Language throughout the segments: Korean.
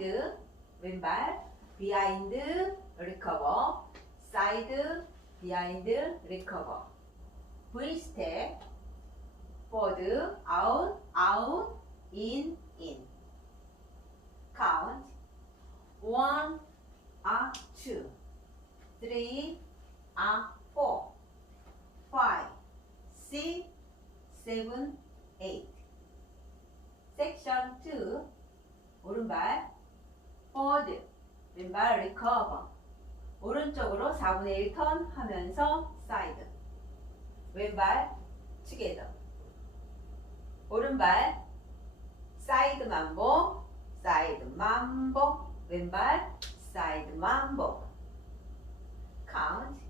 side 왼발 behind recover side behind recover V step forward out out in in count one up two three up four five six seven eight section 2 오른발 forward 왼발 recover 오른쪽으로 4분의 1 턴 하면서 side 왼발 together 오른발 사이드 만보 사이드 만보 왼발 사이드 만보 count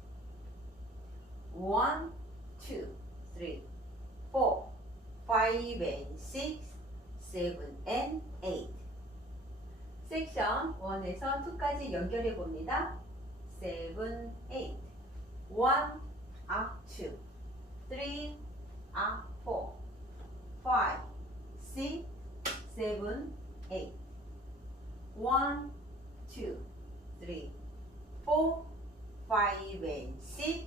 one two three four five and six seven and eight 섹션 1에서 2까지 연결해 봅니다. 7, 8 1 up 2 3 up 4 5 6 7 8 1 2 3 4 5 and 6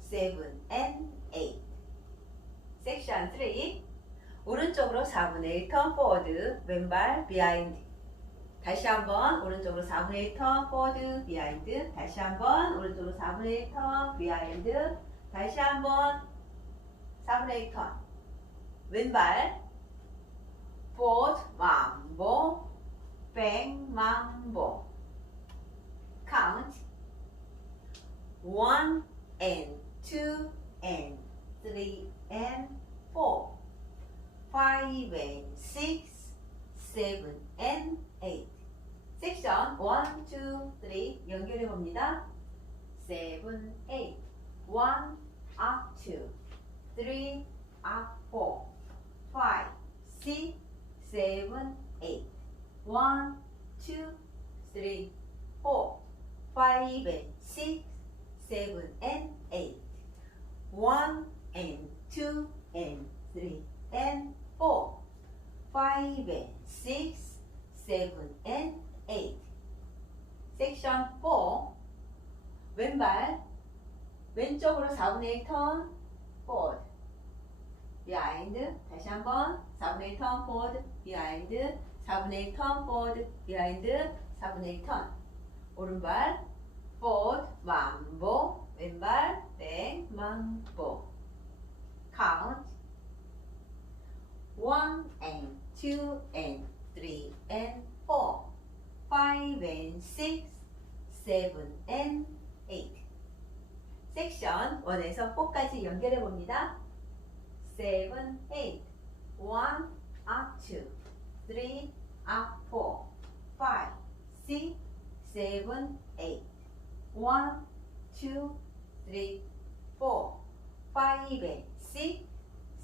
7 and 8 섹션 3 오른쪽으로 4분의 1 턴 포워드 왼발 비하인드 다시 한번 오른쪽으로 4분의 1턴 포워드 비하인드 다시 한번 오른쪽으로 4분의 1턴 비하인드 다시 한번 4분의 1턴. 왼발. 포워드 만보 백 만보 count. 1 and 2 and 3 and 4 5 and 6 7 and 8 섹션 1, 2, 3 연결해 봅니다. 7, 8 1 up 2 3 up 4 5 6 7 8 1 2 3 4 5 and 6 7 and 8 1 and 2 and 3 and 4 5 and 6 7 and 8 섹션 4 왼발 왼쪽으로 4분의 1 턴 forward behind 다시 한번 4분의 1 턴 forward behind 4분의 1 턴 forward behind 4분의 1 턴 오른발 forward 만보 왼발 백 만보 count 1 2 and 3 and 4 5 and 6 7 and 8 섹션 1에서 4까지 연결해 봅니다. 7, 8 1 up 2 3 up 4 5 6 7 8 1 2 3 4 5 and 6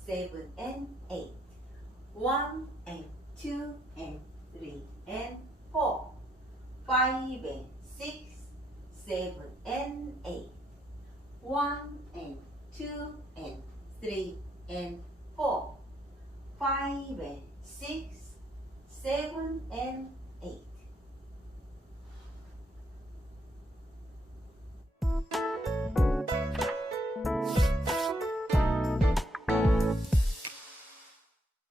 7 and 8 1 and 2 and 3 and 4 5 and 6 7 and 8 1 and 2 and 3 and 4 5 and 6 7 and